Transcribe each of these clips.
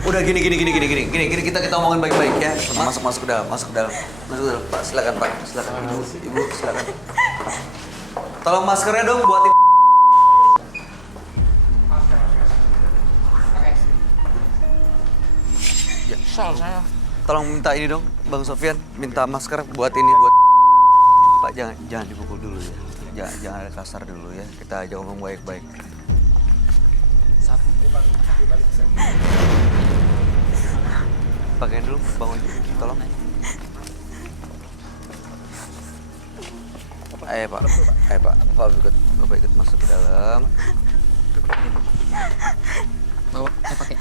Udah gini kita omongin baik-baik ya. Masuk ke dalam. Pak, silakan Pak. Silakan Ibu, silakan. Tolong maskernya dong buat Ibu. Ya. Saya. Tolong minta ini dong, Bang Sofyan, minta masker buat ini buat Pak, jangan dipukul dulu ya. Jangan ada kasar dulu ya. Kita aja ngomong baik-baik. Pakaiin dulu, Bang Oji, tolong. Ayo Pak. Bapak ikut masuk ke dalam. Bawa, pakai.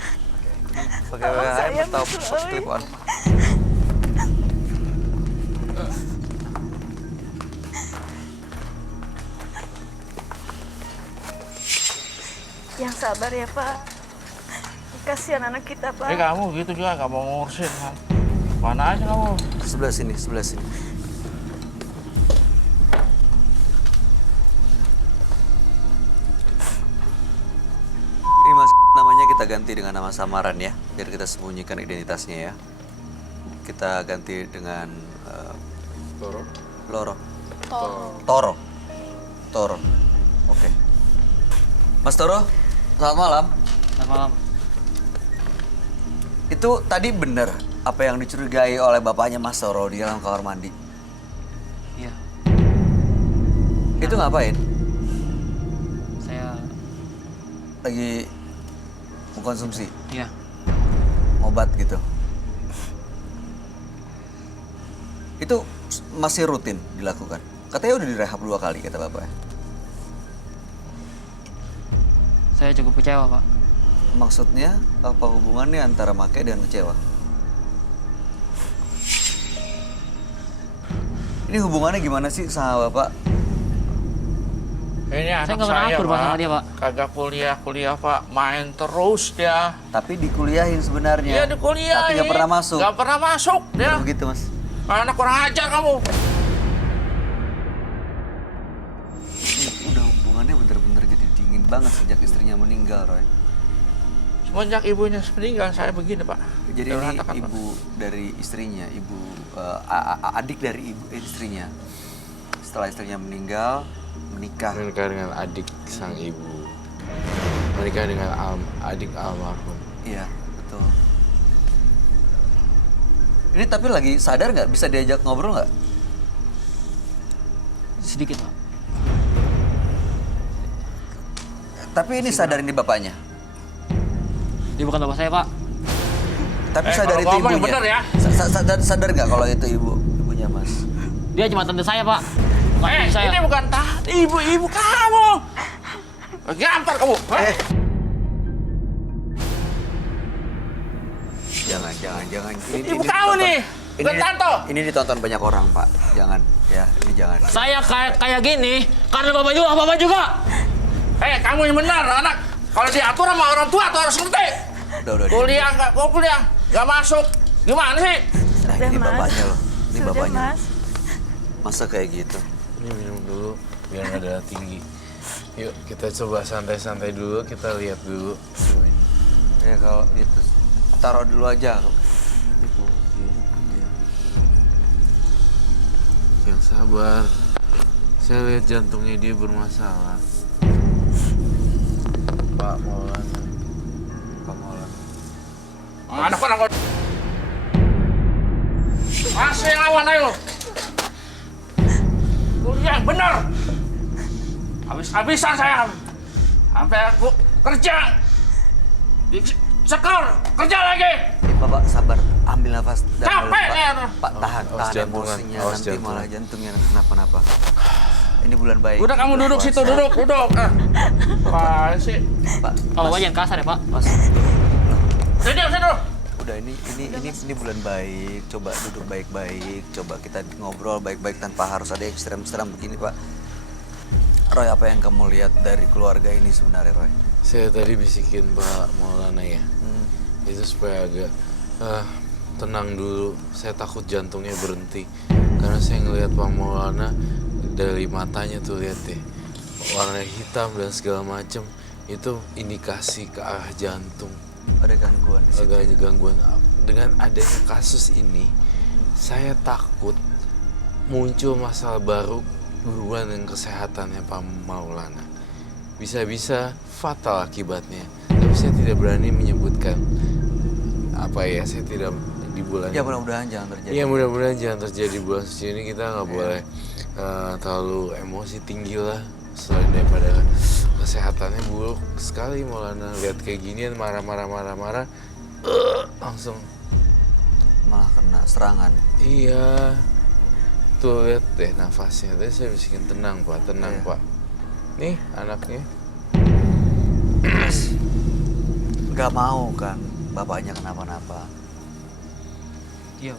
Pakai atau clip-on. Yang sabar ya Pak. Kasihan anak kita Pak. Kamu gitu juga nggak mau ngurusin kan? Mana aja kamu? Sebelah sini. Ini Mas, namanya kita ganti dengan nama samaran ya, biar kita sembunyikan identitasnya ya. Kita ganti dengan Toro. Oke. Mas Toro, selamat malam. Selamat malam. Itu tadi benar apa yang dicurigai oleh bapaknya Mas Toro di dalam kamar mandi? Iya. Itu ngapain? Saya. Lagi mengkonsumsi Iya. obat gitu. Itu masih rutin dilakukan. Katanya udah direhab 2 kali kata bapak. Saya cukup kecewa, Pak. Maksudnya apa hubungannya antara make dan kecewa? Ini hubungannya gimana sih sama bapak? Ini anak saya, Pak. Kagak kuliah, Pak. Main terus dia. Tapi dikuliahin sebenarnya. Iya, dikuliahin. Tapi gak pernah masuk. Gak pernah masuk dia. Begitu, Mas. Anak kurang ajar kamu. Udah hubungannya bener-bener jadi dingin banget sejak istrinya meninggal, Roy. Semenjak ibunya meninggal, saya begini, Pak. Jadi ini ibu dari istrinya, adik dari istrinya. Setelah istrinya meninggal, menikah dengan adik sang ibu. Menikah dengan adik almarhum. Iya, betul. Ini tapi lagi sadar nggak? Bisa diajak ngobrol nggak? Sedikit, Pak. Tapi ini sadar ini bapaknya. Dia bukan bapak saya, Pak. Tapi sadar itu ngomong yang ibunya. bener ya. Sadar nggak kalau itu ibunya, Mas? Dia cuma tante saya, Pak. Bukan ibu saya. Ini bukan ibu kamu. Gampar kamu. Jangan. Ibu kamu nih. Bukan tante. Ini ditonton banyak orang, Pak. Jangan, ya. Ini jangan. Saya kayak gini karena bapak juga. Kamu yang benar, anak. Kalau diatur sama orang tua tuh harus ngerti. Udah. Kuliah nggak masuk. Gimana sih? Nah, Sudah, ini Mas. bapaknya loh. Ini Sudah, bapaknya. Mas. Masa kayak gitu? Ini minum dulu biar nggak darah tinggi. Yuk kita coba santai-santai dulu, kita lihat dulu semuanya. Ya kalau itu taruh dulu aja. Itu. Iya. Yang sabar. Saya lihat jantungnya dia bermasalah. Pak Maulana. Anak-anak masih lawan ayo. Kuliah yang bener. Habis-habisan saya. Sampai aku kerja. Sekor, kerja lagi. Bapak sabar, ambil nafas dalam. Capek saya. Pak tahan jantungan, emosinya, awas nanti jantungan. malah jantungnya kenapa-napa. Ini bulan baik. Udah kamu duduk puasa. situ, duduk. Apa sih? Pak, Kalau jangan kasar ya, Pak. Mas, Sini. udah ini bulan baik. Coba duduk baik-baik. Coba kita ngobrol baik-baik tanpa harus ada ekstrem-ekstrem begini, Pak. Roy, apa yang kamu lihat dari keluarga ini sebenarnya, Roy? Saya tadi bisikin Pak Maulana ya. Itu supaya agak tenang dulu. Saya takut jantungnya berhenti. Karena saya ngelihat Pak Maulana dari matanya tuh, lihat deh. Warna hitam dan segala macem. Itu indikasi ke arah jantung. Ada gangguan di situ. Agak gangguan. Dengan adanya kasus ini, saya takut muncul masalah baru berhubungan dengan kesehatannya Pak Maulana. Bisa-bisa fatal akibatnya. Tapi saya tidak berani menyebutkan apa ya, saya tidak di bulan Ya mudah-mudahan jangan terjadi. Iya, mudah-mudahan jangan terjadi bulan suci ini. Kita nggak boleh terlalu emosi tinggi lah. Selain daripada kesehatannya buruk sekali Maulana, lihat kayak ginian marah-marah langsung Malah kena serangan. iya. Tuh lihat deh nafasnya. Tadi saya bisikin tenang Pak, tenang Iya. Pak. Nih anaknya. Gak mau kan bapaknya kenapa-napa. Iya.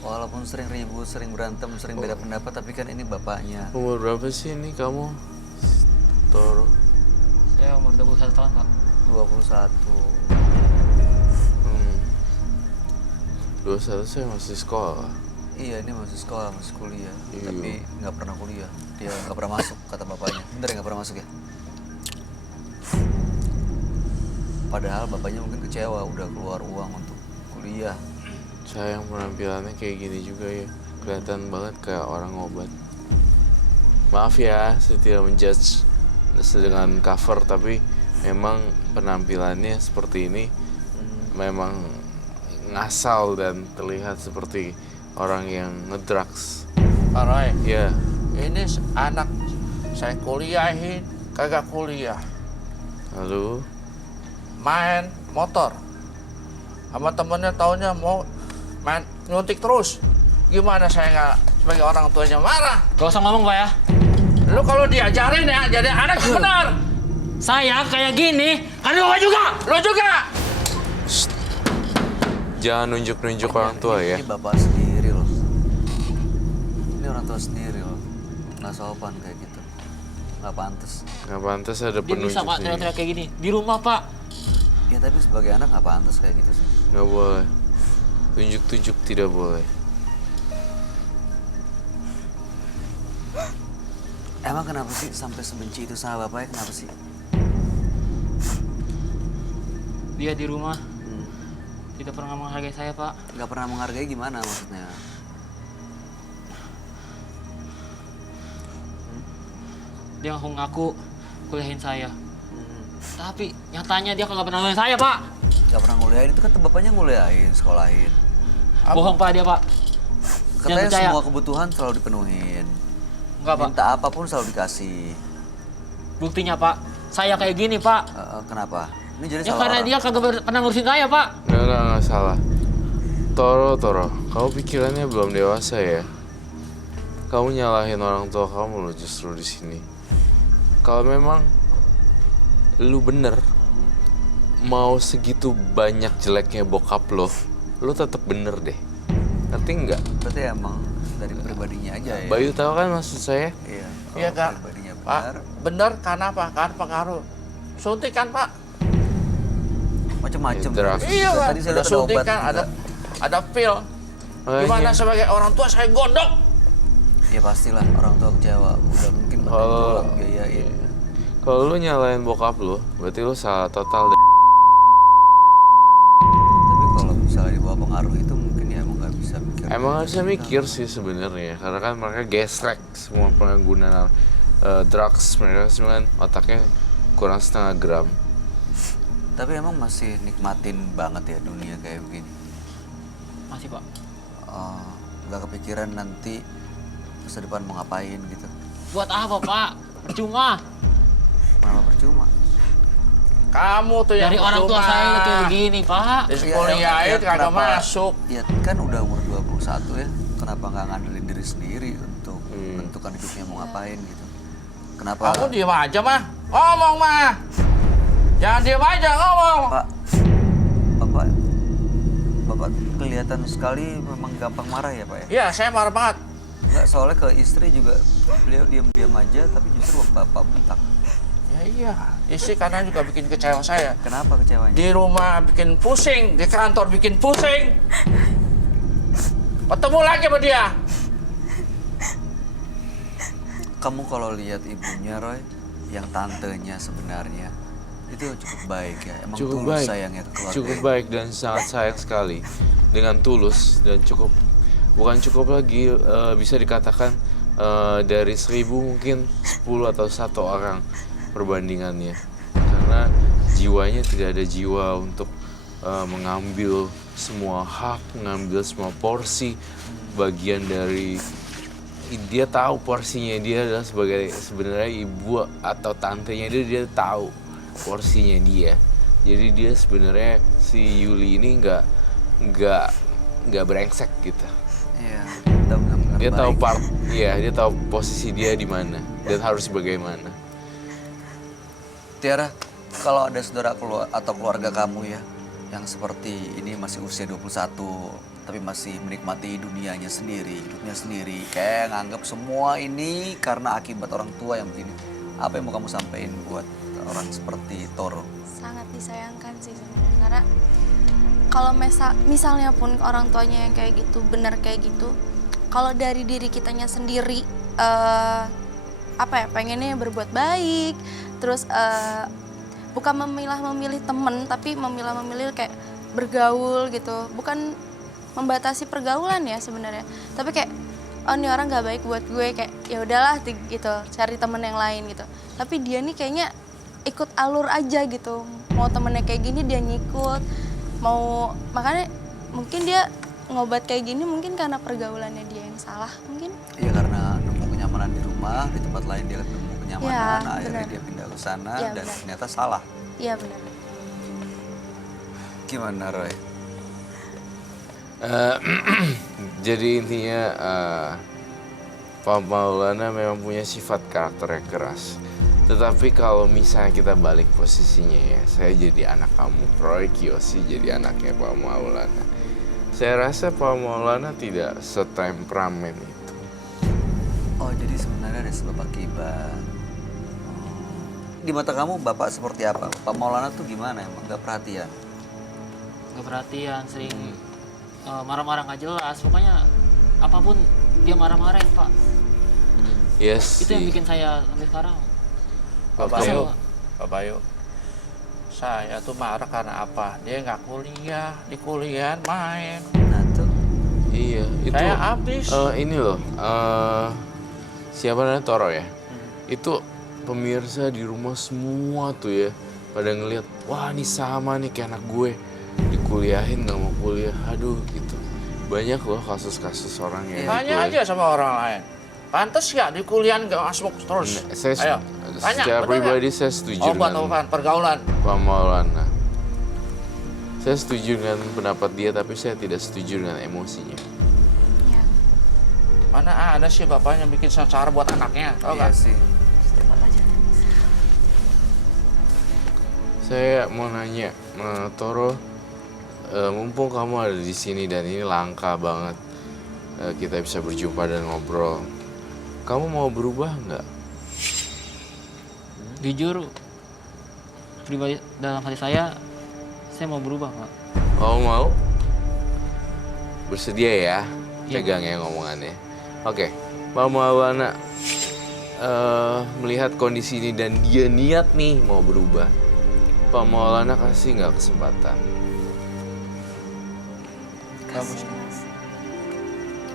Walaupun sering ribut, sering berantem, sering beda pendapat, tapi kan ini bapaknya. Umur berapa sih ini kamu? Toro. Saya umur 21 tahun, Pak. 21. 21 saya masih sekolah. Iya, ini masih sekolah, masih kuliah. Iya. Tapi nggak pernah kuliah. Dia nggak pernah masuk, kata bapaknya. Bener nggak pernah masuk ya? Padahal bapaknya mungkin kecewa, udah keluar uang untuk kuliah. Sayang penampilannya kayak gini juga ya. Kelihatan banget kayak orang obat. Maaf ya, saya tidak menjudge dengan cover, tapi memang penampilannya seperti ini memang ngasal dan terlihat seperti orang yang ngedrugs. Pak Roy, Ya, ini anak saya kuliahin, kagak kuliah. lalu Main motor. Sama temennya taunya mau main nyuntik terus. Gimana saya nggak sebagai orang tuanya marah? Gak usah ngomong Pak ya. Lu kalau diajarin ya jadi anak yang benar. Saya kayak gini, karena Bapak juga. Lu juga. jangan nunjuk-nunjuk orang tua ya. Ini bapak sendiri loh. Ini orang tua sendiri loh. Nggak sopan kayak gitu. Nggak pantas. Nggak pantas ada Dia penunjuk bisa Pak sendiri. teriak-teriak kayak gini. Di rumah Pak. Ya tapi sebagai anak nggak pantas kayak gitu sih. Nggak boleh. Tunjuk-tunjuk tidak boleh. Emang kenapa sih sampai sebenci itu sama bapaknya? Kenapa sih? Dia di rumah. Tidak pernah menghargai saya Pak. Nggak pernah menghargai gimana maksudnya? Dia ngaku-ngaku kuliahin saya. Tapi nyatanya dia kagak pernah kuliahin saya Pak. Nggak pernah nguliahin, itu kan bapaknya nguliahin, sekolahin. Bohong Pak dia Pak. Katanya percaya. semua kebutuhan selalu dipenuhin. Enggak Pak. Minta apapun selalu dikasih. Buktinya Pak. Saya kayak gini Pak. Kenapa? Ini jadi Ya salah karena orang. dia kagak pernah ngurusin saya Pak. Nggak salah. Toro, kamu pikirannya belum dewasa ya. Kamu nyalahin orang tua kamu loh justru di sini. Kalau memang lu bener mau segitu banyak jeleknya bokap lo tetap bener deh. Ngerti nggak? Berarti emang dari pribadinya aja ya. Bayu tahu kan maksud saya? Iya. Iya Kalau kak. pribadinya Pak, benar, bener karena apa? Karena pengaruh suntik kan Pak? macem-macem. Drugs. Iya Pak. Tadi saya Ada lihat ada suntik obat kan, juga. ada pil. Makanya. Gimana sebagai orang tua saya gondok? Ya pastilah orang tua kecewa. Udah mungkin banting Kalau tulang biayain. kalau lu nyalain bokap lu, berarti lu salah total deh. Tapi kalau misalnya di bawah pengaruh itu mungkin ya emang nggak bisa mikir. Emang harusnya mikir sih sebenarnya, karena kan mereka gesrek semua pengguna drugs, mereka semua kan otaknya kurang setengah gram. Tapi emang masih nikmatin banget ya dunia kayak begini. Masih Pak. Nggak kepikiran nanti masa depan mau ngapain gitu. Buat apa Pak? Percuma. Kenapa percuma? Kamu tuh yang Dari orang tua percuma. saya kayak begini Pak. Di kuliahin kagak kenapa- masuk. Ya kan udah umur 21 ya. Kenapa nggak ngandelin diri sendiri untuk menentukan hidupnya mau ngapain gitu? Kenapa? Kamu diem aja mah. Ngomong mah. Jangan diem aja ngomong. Pak, Bapak kelihatan sekali memang gampang marah ya Pak ya? Iya, saya marah banget. Nggak, soalnya ke istri juga beliau diam-diam aja, tapi justru Bapak bentak. Ya iya, istri kadang juga bikin kecewa saya. Kenapa kecewanya? Di rumah bikin pusing, di kantor bikin pusing. Ketemu lagi sama dia. Kamu kalau lihat ibunya Roy, yang tantenya sebenarnya, Itu cukup baik ya. Emang Cukup tulus baik, sayangnya ke keluarga. cukup baik dan sangat sayang sekali dengan tulus dan cukup bukan cukup lagi bisa dikatakan dari 1000 mungkin 10 atau 1 orang perbandingannya karena jiwanya tidak ada jiwa untuk mengambil semua hak, mengambil semua porsi bagian dari dia tahu porsinya dia adalah sebagai sebenarnya ibu atau tantenya dia tahu porsinya dia. Jadi dia sebenarnya si Yuli ini nggak brengsek gitu. Iya, udah benar-benar Dia tahu baik. dia tahu posisi dia di mana dan harus bagaimana. Tiara, kalau ada saudara atau keluarga kamu ya yang seperti ini masih usia 21 tapi masih menikmati dunianya sendiri, hidupnya sendiri, kayak nganggap semua ini karena akibat orang tua yang begini. Apa yang mau kamu sampaikan buat orang seperti Toro? Sangat disayangkan sih sebenarnya, karena kalau misalnya pun orang tuanya yang kayak gitu, benar kayak gitu, kalau dari diri kitanya sendiri pengennya berbuat baik, terus bukan memilih temen, tapi memilih kayak bergaul gitu, bukan membatasi pergaulan ya sebenarnya, tapi kayak oh ini orang nggak baik buat gue, kayak ya udahlah gitu, cari temen yang lain gitu. Tapi dia nih kayaknya ikut alur aja gitu, mau temennya kayak gini dia ngikut, mau makanya mungkin dia ngobat kayak gini mungkin karena pergaulannya dia yang salah mungkin. Iya, karena nemu kenyamanan di rumah, di tempat lain dia nemu kenyamanan, Ya, akhirnya benar. dia pindah ke sana Ya, dan benar. ternyata salah. Iya benar. Gimana Roy? Jadi intinya Pak Maulana memang punya sifat karakter yang keras. Tetapi kalau misalnya kita balik posisinya ya, saya jadi anak kamu, Roy Kiyoshi jadi anaknya Pak Maulana. Saya rasa Pak Maulana tidak setemperamen itu. Oh, jadi sebenarnya ada sebab akibat. Di mata kamu bapak seperti apa? Pak Maulana tuh gimana emang? Gak perhatian? Nggak perhatian, sering marah-marah nggak jelas. Pokoknya apapun dia marah-marahin Pak. Yes. Itu yang bikin saya sampai sekarang. Bapak Oke. Yu, Bapak Yu, saya tuh marah karena apa? Dia nggak kuliah, di kuliah main. Nah tuh. Iya, itu Saya habis. ini loh, siapa namanya Toro ya? Itu pemirsa di rumah semua tuh ya, pada ngelihat, wah ini sama nih kayak anak gue, dikuliahin nggak mau kuliah, aduh gitu. Banyak loh kasus-kasus orang yang Tanya aja sama orang lain. Pantes ya di kuliah nggak masuk terus. Saya Ayo, tanya. secara bener pribadi nggak? saya setuju Obat-obatan dengan pergaulan. Pak Maulana. Saya setuju dengan pendapat dia, tapi saya tidak setuju dengan emosinya. Ya. Mana ada sih bapaknya bikin secara buat anaknya, tau Iya gak? sih. Saya mau nanya, Toro, mumpung kamu ada di sini dan ini langka banget, kita bisa berjumpa dan ngobrol. Kamu mau berubah nggak? Jujur, pribadi dalam hati saya mau berubah Pak. Kamu mau? Bersedia ya? Iya. Pegang ya ngomongannya. Oke, Pak Maulana melihat kondisi ini dan dia niat nih mau berubah. Pak Maulana kasih nggak kesempatan? Bagus. Mas.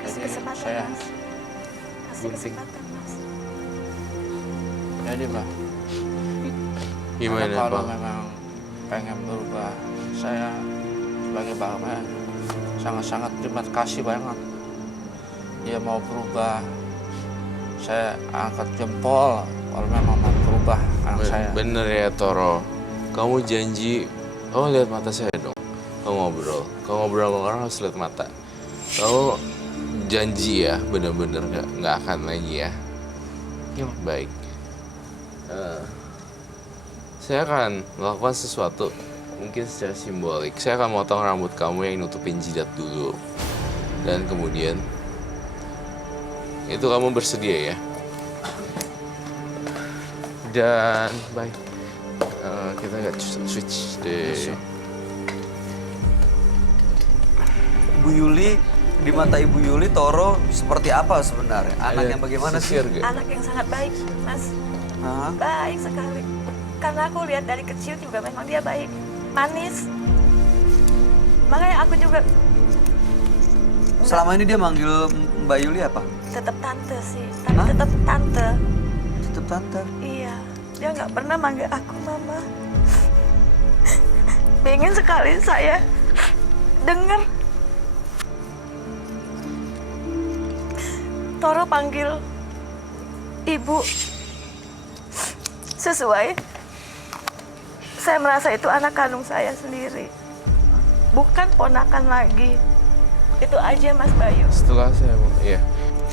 Kasih Jadi kesempatan saya- Mas. Kasih Gunting. kesempatan Mas. Jadi Pak, Gimana kalau Pak? memang pengen berubah, saya sebagai bapak sangat-sangat terima kasih banget. Dia mau berubah, saya angkat jempol kalau memang mau berubah anak saya. Bener ya Toro, kamu janji, kamu lihat mata saya dong. Kamu ngobrol sama orang harus lihat mata. Kamu janji ya, bener-bener nggak akan lagi ya. Iya Pak. Baik. Saya akan melakukan sesuatu, mungkin secara simbolik. Saya akan motong rambut kamu yang nutupin jidat dulu, dan kemudian itu kamu bersedia ya. Dan baik, kita nggak switch deh. Ibu Yuli, di mata Ibu Yuli, Toro seperti apa sebenarnya? Anak yang bagaimana sih? Sisir nggak? Anak yang sangat baik Mas. Hah? Baik sekali. Karena aku lihat dari kecil juga memang dia baik, manis. Makanya aku juga Selama ini dia manggil Mbak Yuli apa? tetap tante sih, tapi Hah? tetap tante. Tetap tante. Iya, dia nggak pernah manggil aku mama. Pengen sekali saya dengar Toro panggil ibu sesuai. Saya merasa itu anak kandung saya sendiri, bukan ponakan lagi. Itu aja Mas Bayu. Setelah saya, ya.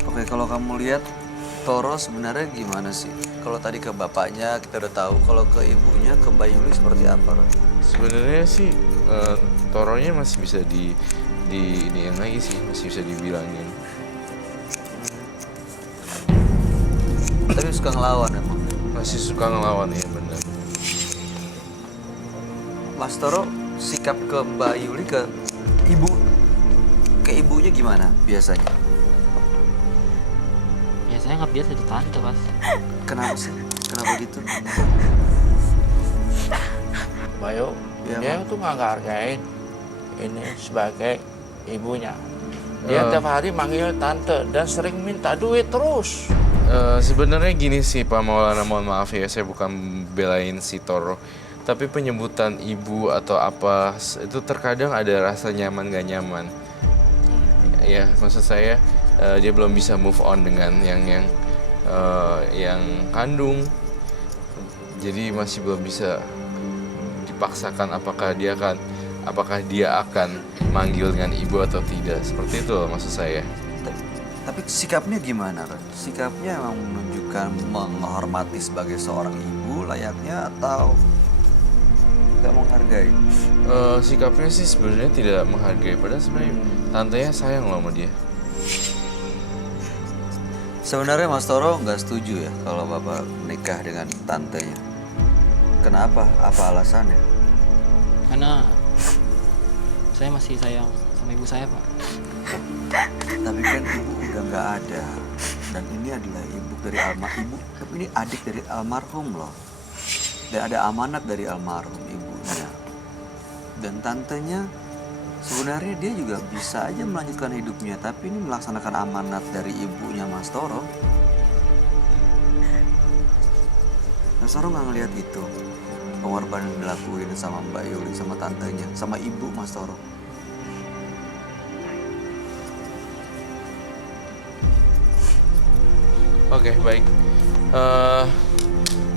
Oke, kalau kamu lihat Toro sebenarnya gimana sih? Kalau tadi ke bapaknya kita udah tahu, kalau ke ibunya, ke Mbak Yuli seperti apa, Ron? Sebenarnya sih Toronya masih bisa di iniin lagi sih, masih bisa dibilangin. Tapi suka ngelawan emang. Masih suka ngelawan, ya bener. Mas Toro sikap ke Mbak Yuli ke ibunya gimana biasanya? Ya saya nggak biasa itu tante Mas. Kenapa sih? Kenapa gitu? Bayu, Iya, dia Bang. tuh nggak hargain ini sebagai ibunya. Dia tiap hari manggil tante dan sering minta duit terus. Sebenarnya gini sih Pak Maulana, mohon maaf ya, saya bukan belain si Toro. Tapi penyebutan ibu atau apa itu terkadang ada rasa nyaman gak nyaman. Ya maksud saya dia belum bisa move on dengan yang kandung. Jadi masih belum bisa dipaksakan apakah dia akan manggil dengan ibu atau tidak. Seperti itu loh maksud saya. Tapi sikapnya gimana, Ron? Sikapnya emang menunjukkan menghormati sebagai seorang ibu layaknya atau gak menghargai? Sikapnya sih sebenarnya tidak menghargai, padahal sebenarnya tantenya sayang loh sama dia. Sebenarnya Mas Toro nggak setuju ya kalau Bapak menikah dengan tantenya. Kenapa? Apa alasannya? Karena saya masih sayang sama ibu saya Pak. Tapi kan ibu udah nggak ada. Dan ini adalah ini adik dari almarhum loh. Dan ada amanat dari almarhum ibunya. Dan tantenya sebenarnya dia juga bisa aja melanjutkan hidupnya, tapi ini melaksanakan amanat dari ibunya Mas Toro. Mas Toro nggak ngelihat itu pengorbanan yang dilakuin sama Mbak Yuli, sama tantenya, sama ibu Mas Toro. Oke, baik.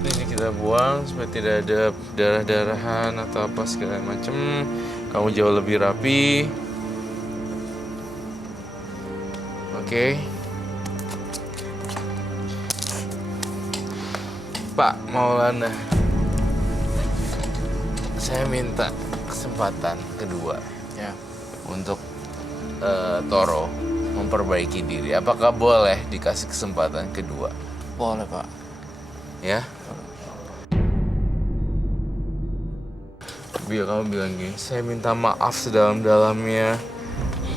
Ini kita buang supaya tidak ada darah-darahan atau apa segala macem. Kamu jauh lebih rapi. Oke. Pak Maulana, saya minta kesempatan kedua Ya, untuk Toro memperbaiki diri. Apakah boleh dikasih kesempatan kedua? boleh Pak. Ya? Biar kamu bilang gini, saya minta maaf sedalam-dalamnya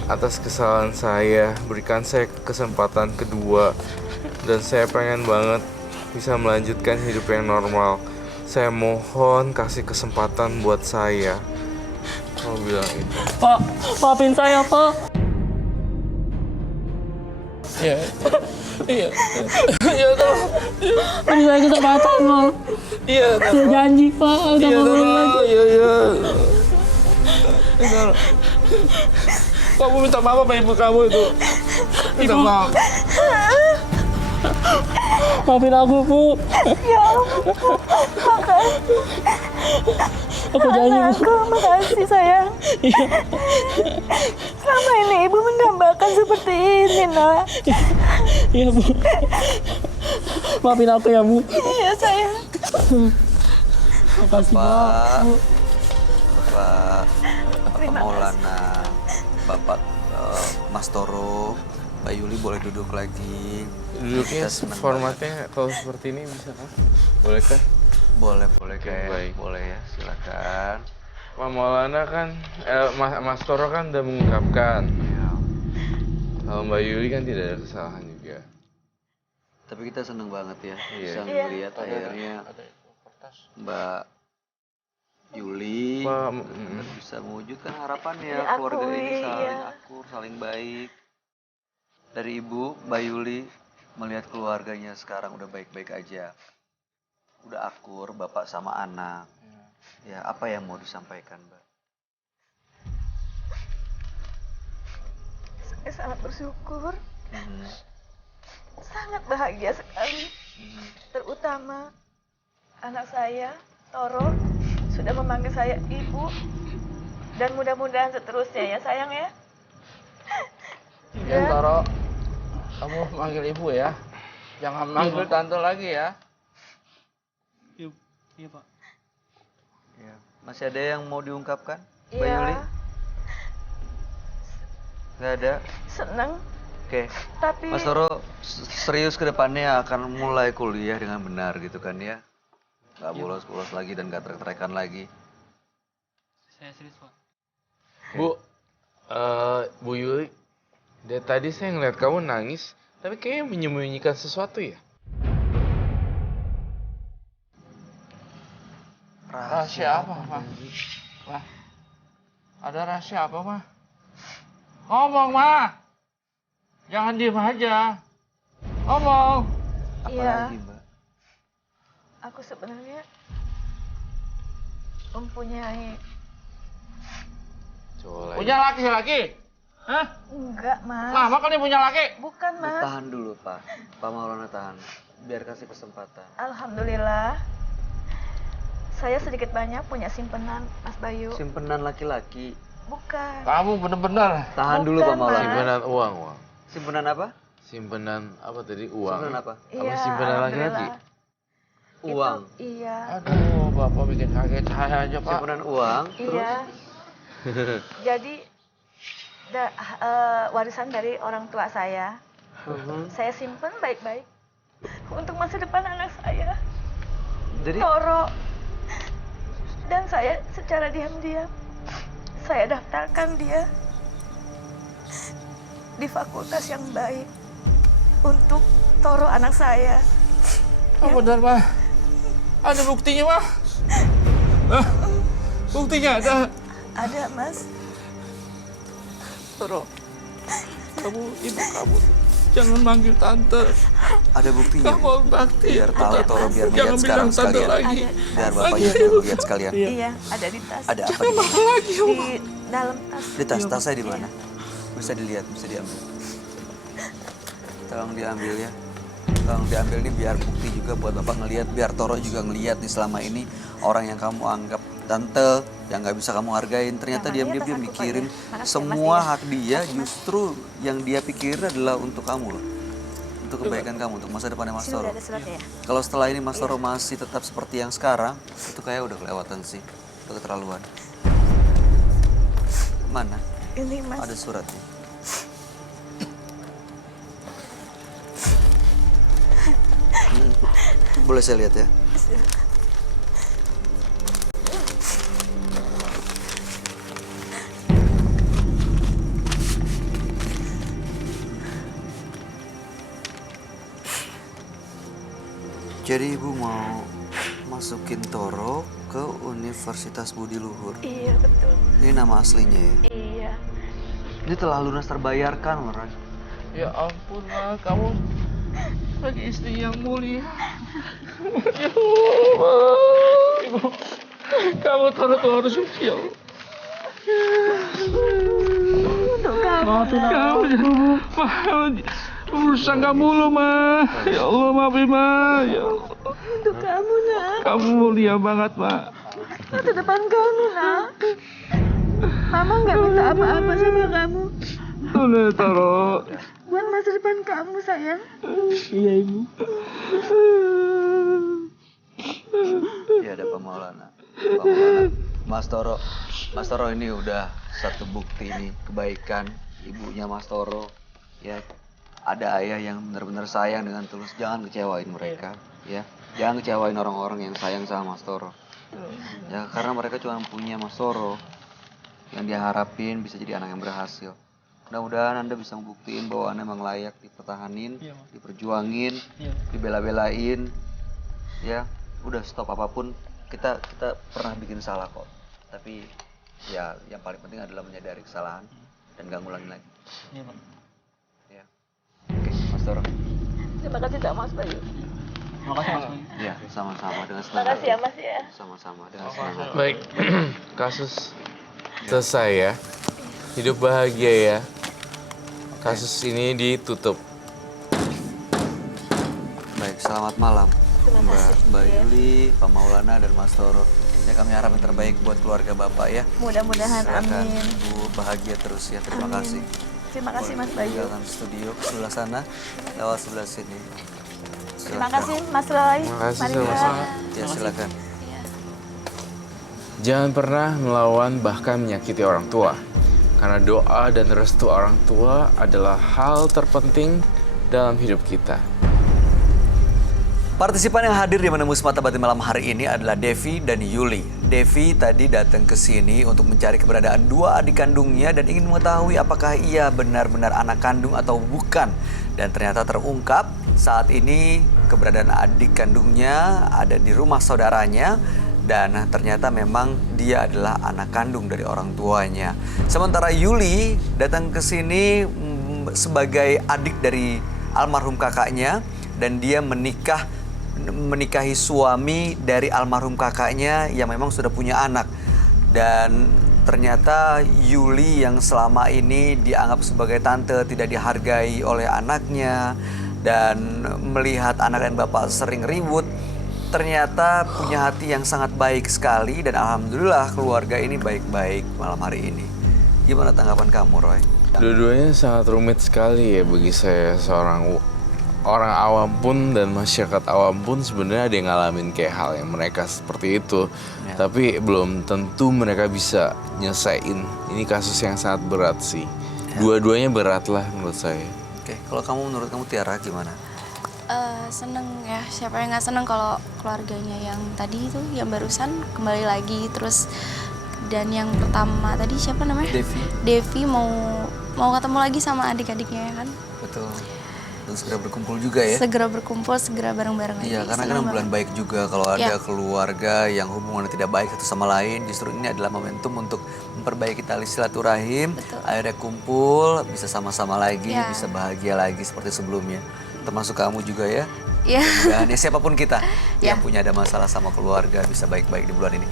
atas kesalahan saya. Berikan saya kesempatan kedua. Dan saya pengen banget bisa melanjutkan hidup yang normal. Saya mohon kasih kesempatan buat saya. Kamu bilang itu. Pak, maafin saya Pak. Iya, iya, iya Toro. Beri saya kesempatan Pak. Iya Saya janji Pak. Udah mau lagi. iya. Toro. Kamu minta maaf sama ibu kamu itu. Minta maaf. Maafin aku Bu. Ya ampun, makasih. Aku janji Bu. Anakku, makasih sayang. Selama ini ibu mendambakan seperti ini, nak. Iya Bu. Maafin aku ya Bu. Iya sayang. Makasih Bapak, Bu. Bapak Terima Maulana, Bapak Mas Toro, Mbak Yuli boleh duduk lagi. Duduknya Kita senang formatnya kalau seperti ini bisa kah? Bolehkah? Boleh kayak baik. boleh ya, silakan. Pak Maulana kan, Mas Toro kan udah mengungkapkan kalau Mbak Yuli kan tidak ada kesalahan juga. Tapi kita seneng banget ya Iya. bisa Iya. melihat akhirnya atas. Mbak Yuli Pak, bisa mewujudkan harapannya Diakui, keluarga ini saling ya. akur, saling baik. Dari Ibu, Mbak Yuli melihat keluarganya sekarang udah baik-baik aja, udah akur bapak sama anak. Ya, apa yang mau disampaikan, Mbak? Saya sangat bersyukur, Mhm, sangat bahagia sekali. mhm. Terutama anak saya, Toro, sudah memanggil saya ibu. Dan mudah-mudahan seterusnya ya sayang ya. Ya, Toro, kamu manggil ibu ya. Jangan manggil tante lagi ya. Iya Pak. Ya. Masih ada yang mau diungkapkan, Mbak Yuli? Iya, Nggak ada? senang. Oke. Tapi Mas Toro serius ke depannya akan mulai kuliah dengan benar gitu kan ya? Nggak bolos-bolos lagi dan nggak trek-trekan lagi. Saya serius Pak. Bu, Bu Yuli, dari tadi saya ngeliat kamu nangis, tapi kayaknya menyembunyikan sesuatu ya? Rahasia apa, Ma? Mah, ada rahasia apa, Ma? Ngomong, Ma. Jangan diem aja. Ngomong. Apa Iya. lagi, Mbak? aku sebenarnya mempunyai Coba lagi. Punya laki-laki? Hah? enggak mas. Mama kan dia punya laki? Bukan mas. Tahan dulu, Pak. Pak Maulana tahan. Biar kasih kesempatan. Alhamdulillah. Saya sedikit banyak punya simpenan Mas Bayu. Simpenan laki-laki. Bukan. Kamu bener-bener. Tahan dulu, Bukan, Pak Maulana. Mas. Simpenan uang. Simpenan apa? Simpenan apa tadi? Uang. Simpenan apa? Iya, simpenan laki-laki? alhamdulillah. Uang. Iya. Aduh, Bapak bikin kaget saya aja, Pak. Simpenan uang. Iya. Jadi warisan dari orang tua saya. Saya simpen baik-baik untuk masa depan anak saya. Jadi Toro. Dan saya secara diam-diam saya daftarkan dia di fakultas yang baik untuk Toro anak saya. Oh, benar, Ma. Ada buktinya, Ma. Hah? Buktinya ada. Ada Mas. Toro, kamu, ibu kamu, jangan manggil tante. ada buktinya. Kamu harus bakti. Biar tahu Toro, biar Jangan melihat bilang sekarang tante sekalian. lagi. Ada. Biar Bapak juga lihat sekalian. Iya, ada di tas. Ada apa Jangan di mahal lagi, ya, Di dalam tas. Di tas saya di mana? Bisa dilihat, bisa diambil. Tolong diambil ya. Tolong diambil nih biar bukti juga buat Bapak ngelihat, biar Toro juga ngelihat nih selama ini orang yang kamu anggap tante yang nggak bisa kamu hargain ternyata Nah, diam-diam tas dia aku, mikirin Pak, ya. Makasih, semua Mas, ya. hak dia justru yang dia pikirin adalah untuk kamu loh. Untuk kebaikan kamu, untuk masa depannya Mas Sini Toro. udah ada suratnya ya. Kalau setelah ini Mas Toro masih tetap seperti yang sekarang, itu kayak udah kelewatan sih, udah keterlaluan. Mana? Ini Mas. Ada suratnya. Boleh saya lihat ya? Jadi ibu mau masukin Toro ke Universitas Budi Luhur. Iya, betul. Ini nama aslinya ya? Iya. Ini telah lunas terbayarkan, Loren. Ya ampun, Ma, kamu bagi istri yang mulia. Ya Allah, Ibu. Kamu harus suci, ya Allah. Maafin kamu, urusan kamu lo, Ma. Ya Allah, maafin, Ma. Ya Allah. Untuk kamu, Nak. Kamu mulia banget, Ma. Masa depan kamu, Nak. Mama nggak minta apa-apa sama kamu. Udah, Toro. Buat masa depan kamu, sayang. Iya, Ibu. Ya ada Pak Maulana. Pak Maulana. Mas Toro ini udah satu bukti nih kebaikan ibunya Mas Toro. Ya, ada ayah yang benar-benar sayang dengan tulus. Jangan kecewain mereka, ya. Jangan kecewain orang-orang yang sayang sama Mas Toro. Ya, karena mereka cuma punya Mas Toro yang dia harapin bisa jadi anak yang berhasil. Mudah-mudahan Anda bisa membuktiin bahwa Anda memang layak dipertahanin, diperjuangin, dibela-belain, ya. udah stop apapun. Kita pernah bikin salah kok. Tapi ya yang paling penting adalah menyadari kesalahan dan gak ngulangin lagi. Iya Pak. Ya. Oke, Mas Toro. Terima kasih sama Mas Bayu. Makasih Mas Bayu. Iya, sama-sama dengan senang Terima kasih hati. ya Mas ya. Sama-sama dengan senang hati. Baik, kasus selesai ya. Hidup bahagia ya. Kasus ini ditutup. Baik, selamat malam Mbak Yuli, Pak Maulana, dan Mas Toro. Ya, kami harap yang terbaik buat keluarga Bapak ya. Mudah-mudahan Silakan amin. Ibu bahagia terus ya. Terima kasih. Terima kasih Mas Boleh Bayu. tinggalkan studio ke sebelah sana, lewat sebelah sini. Terima Silakan. kasih Mas Roy. Terima kasih Mari sama-sama. Ya, silakan. Jangan pernah melawan bahkan menyakiti orang tua. Karena doa dan restu orang tua adalah hal terpenting dalam hidup kita. Partisipan yang hadir di Menembus Mata Batin malam hari ini adalah Devi dan Yuli. Devi tadi datang ke sini untuk mencari keberadaan dua adik kandungnya dan ingin mengetahui apakah ia benar-benar anak kandung atau bukan. Dan ternyata terungkap saat ini keberadaan adik kandungnya ada di rumah saudaranya dan ternyata memang dia adalah anak kandung dari orang tuanya. Sementara Yuli datang ke sini sebagai adik dari almarhum kakaknya dan dia menikahi suami dari almarhum kakaknya yang memang sudah punya anak. Dan ternyata Yuli yang selama ini dianggap sebagai tante tidak dihargai oleh anaknya dan melihat anak dan bapak sering ribut, ternyata punya hati yang sangat baik sekali dan alhamdulillah keluarga ini baik-baik malam hari ini. Gimana tanggapan kamu, Roy? Dua-duanya sangat rumit sekali ya bagi saya, seorang orang awam pun dan masyarakat awam pun sebenarnya ada yang ngalamin kayak hal yang mereka seperti itu. Ya. Tapi belum tentu mereka bisa nyelesain. Ini kasus yang sangat berat sih. Dua-duanya berat lah menurut saya. Oke, kalau kamu menurut kamu Tiara gimana? Seneng ya, siapa yang nggak seneng kalau keluarganya yang tadi itu yang barusan kembali lagi terus. Dan yang pertama tadi siapa namanya? Devi mau ketemu lagi sama adik-adiknya ya kan? Betul. Dan segera berkumpul juga ya. Segera berkumpul, segera bareng-bareng lagi. Iya, karena Seneng kan bulan banget. baik juga kalau ada keluarga yang hubungannya tidak baik satu sama lain. Justru ini adalah momentum untuk memperbaiki tali silaturahim. Betul. Akhirnya kumpul, bisa sama-sama lagi, Ya. bisa bahagia lagi seperti sebelumnya. Termasuk kamu juga ya. Iya. Mudah-mudahan ya siapapun kita Ya. yang punya ada masalah sama keluarga bisa baik-baik di bulan ini.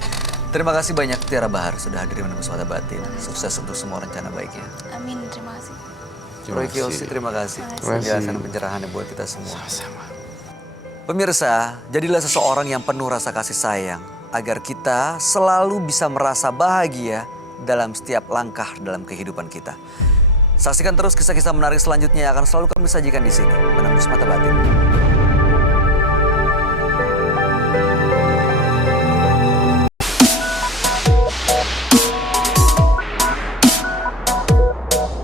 Terima kasih banyak Tiara Bahar sudah hadir di Menembus Mata Batin. Sukses untuk semua rencana baiknya. Amin, terima kasih. Terima Roy Kiyoshi, kasih. terima kasih. Terima kasih. Penjelasan dan pencerahannya buat kita semua. Sama-sama. Pemirsa, jadilah seseorang yang penuh rasa kasih sayang agar kita selalu bisa merasa bahagia dalam setiap langkah dalam kehidupan kita. Saksikan terus kisah-kisah menarik selanjutnya yang akan selalu kami sajikan di sini, Menembus Mata Batin.